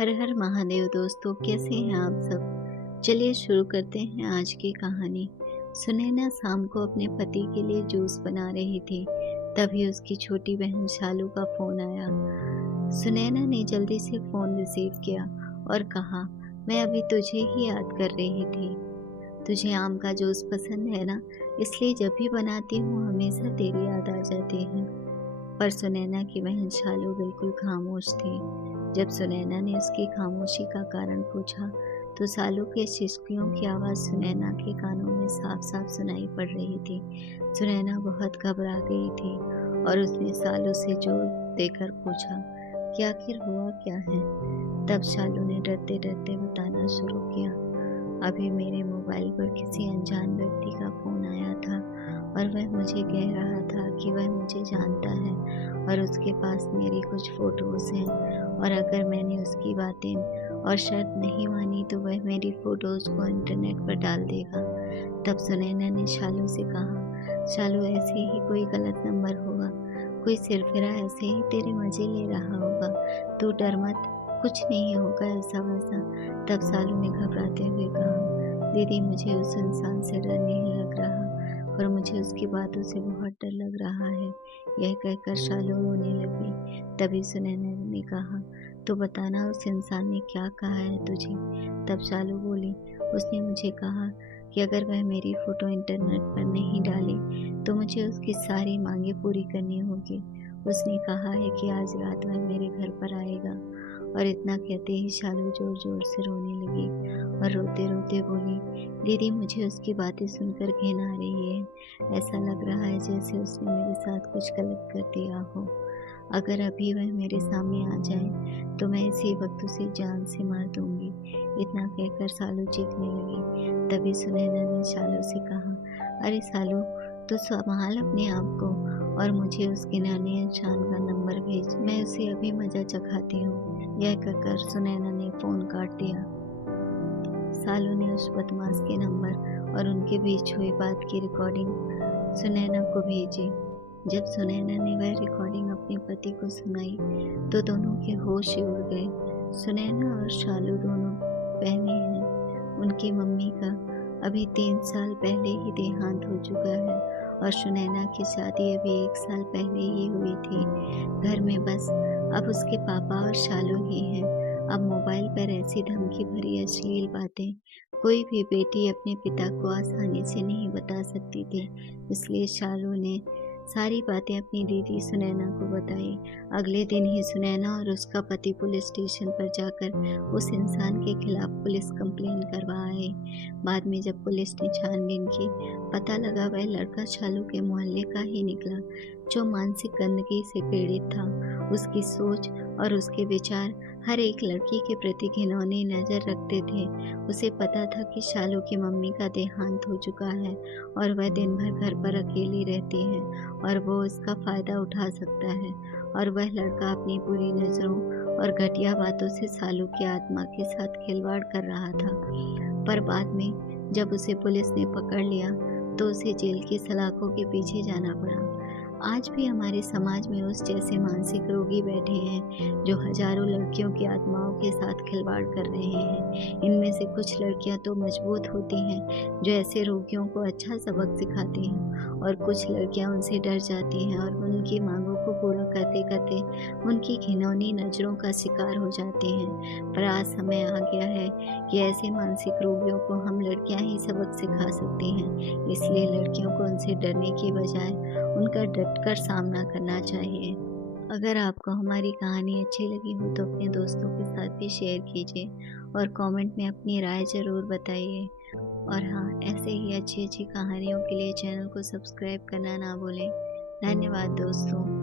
हर हर महादेव दोस्तों, कैसे हैं आप सब। चलिए शुरू करते हैं आज की कहानी। सुनैना शाम को अपने पति के लिए जूस बना रही थी, तभी उसकी छोटी बहन शालू का फोन आया। सुनैना ने जल्दी से फोन रिसीव किया और कहा, मैं अभी तुझे ही याद कर रही थी। तुझे आम का जूस पसंद है ना, इसलिए जब भी बनाती हूँ हमेशा तेरी याद आ जाती है। पर सुनैना की बहन शालू बिल्कुल खामोश थी। जब सुनैना ने उसकी खामोशी का कारण पूछा तो शालू के सिसकियों की आवाज़ सुनैना के कानों में साफ साफ सुनाई पड़ रही थी। सुनैना बहुत घबरा गई थी और उसने शालू से जोर देकर पूछा कि आखिर हुआ क्या है। तब शालू ने डरते डरते बताना शुरू किया, अभी मेरे मोबाइल पर किसी अनजान व्यक्ति का फ़ोन आया था और वह मुझे कह रहा था कि वह मुझे जानता है और उसके पास मेरी कुछ फ़ोटोज़ हैं और अगर मैंने उसकी बातें और शर्त नहीं मानी तो वह मेरी फ़ोटोज़ को इंटरनेट पर डाल देगा। तब सुनैना ने शालू से कहा, शालू ऐसे ही कोई गलत नंबर होगा, कोई सिरफिरा ऐसे ही तेरे मज़े ले रहा होगा, तू डर मत, कुछ नहीं होगा ऐसा वैसा। तब शालू ने घबराते हुए कहा, दीदी मुझे उस इंसान से डर नहीं लग रहा और मुझे उसकी बातों से बहुत डर लग रहा है। यह कहकर शालू रोने लगी। तभी सुनैना ने कहा, तो बताना उस इंसान ने क्या कहा है तुझे। तब शालू बोली, उसने मुझे कहा कि अगर वह मेरी फ़ोटो इंटरनेट पर नहीं डाले तो मुझे उसकी सारी मांगें पूरी करनी होगी। उसने कहा है कि आज रात वह मेरे घर पर आएगा। और इतना कहते ही शालू जोर जोर से रोने लगी और रोते रोते बोली, दीदी मुझे उसकी बातें सुनकर घिन आ रही है। ऐसा लग रहा है जैसे उसने मेरे साथ कुछ गलत कर दिया हो। अगर अभी वह मेरे सामने आ जाए तो मैं इसी वक्त उसे जान से मार दूंगी। इतना कहकर शालू चीखने लगी। तभी सुनैना ने शालू से कहा, अरे शालू तू संभाल अपने आप को और मुझे उस गिनाने इंसान का नंबर भेज, मैं उसे अभी मजा चखाती हूँ। यह कहकर सुनैना ने फ़ोन काट दिया। शालू ने उस बदमाश के नंबर और उनके बीच हुई बात की रिकॉर्डिंग सुनैना को भेजी। जब सुनैना ने वह रिकॉर्डिंग अपने पति को सुनाई तो दोनों के होश ही उड़ गए। सुनैना और शालू दोनों बहनें हैं। उनकी मम्मी का अभी 3 साल पहले ही देहांत हो चुका है और सुनैना की शादी अभी 1 साल पहले ही हुई थी। घर में बस अब उसके पापा और शालू ही हैं। अब मोबाइल पर ऐसी धमकी भरी अश्लील बातें कोई भी बेटी अपने पिता को आसानी से नहीं बता सकती थी, इसलिए शालू ने सारी बातें अपनी दीदी सुनैना को बताई। अगले दिन ही सुनैना और उसका पति पुलिस स्टेशन पर जाकर उस इंसान के खिलाफ पुलिस कंप्लेन करवा आए। बाद में जब पुलिस ने छानबीन की, पता लगा वह लड़का शालू के मोहल्ले का ही निकला, जो मानसिक गंदगी से पीड़ित था। उसकी सोच और उसके विचार हर एक लड़की के प्रति घिनौनी नज़र रखते थे। उसे पता था कि शालू की मम्मी का देहांत हो चुका है और वह दिन भर घर पर अकेली रहती है और वो इसका फ़ायदा उठा सकता है। और वह लड़का अपनी बुरी नज़रों और घटिया बातों से शालू की आत्मा के साथ खिलवाड़ कर रहा था। पर बाद में जब उसे पुलिस ने पकड़ लिया तो उसे जेल की सलाखों के पीछे जाना पड़ा। आज भी हमारे समाज में उस जैसे मानसिक रोगी बैठे हैं जो हजारों लड़कियों की आत्माओं के साथ खिलवाड़ कर रहे हैं। इनमें से कुछ लड़कियां तो मजबूत होती हैं जो ऐसे रोगियों को अच्छा सबक सिखाती हैं और कुछ लड़कियां उनसे डर जाती हैं और उनकी मांगों को पूरा करते करते उनकी घिनौनी नज़रों का शिकार हो जाती हैं। पर आज समय आ गया है कि ऐसे मानसिक रोगियों को हम लड़कियां ही सबक सिखा सकती हैं। इसलिए लड़कियों को उनसे डरने की बजाय उनका डटकर सामना करना चाहिए। अगर आपको हमारी कहानी अच्छी लगी हो तो अपने दोस्तों के साथ भी शेयर कीजिए और कमेंट में अपनी राय ज़रूर बताइए। और हाँ, ऐसे ही अच्छी अच्छी कहानियों के लिए चैनल को सब्सक्राइब करना ना भूलें। धन्यवाद दोस्तों।